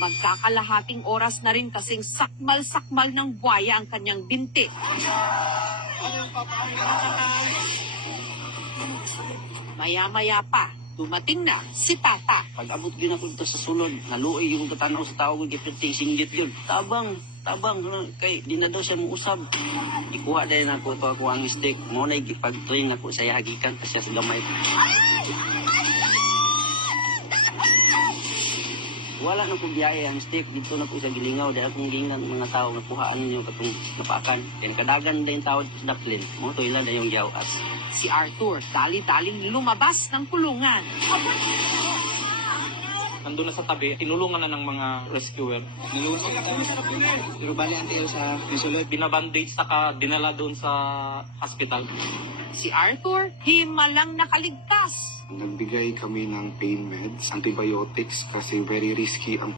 Magkakalahating oras na rin kasing sakmal-sakmal ng buwaya ang kanyang binti. Maya-maya pa, dumating na si Tata. Pag-abot din ako dito sa sulod, naluoy yung katanaw sa tao kong giperti, singgit yun. Tabang, kay di na daw siya muusab. Ikuha din ako to ako ang stick. Muna pag-tuwing ako sa yagikan kasi sa gamay. Wala na kong biyahe ang stick. Dito na po sa gilingaw. Dahil akong gingan mga tao na kuhaan ninyo katong napakan. Then kadagan din tao sa daplin. Mga to ilan na yung yawas. Si Arthur, dali-daling lumabas ng kulungan. Nandun na sa tabi, tinulungan na ng mga rescuer. Nalunod sila kami sa rapunan. Pero bali ang tiil sa Misulod. Binabandage saka dinala doon sa hospital. Si Arthur, himalang nakaligtas. Nagbigay kami ng pain meds, antibiotics kasi very risky ang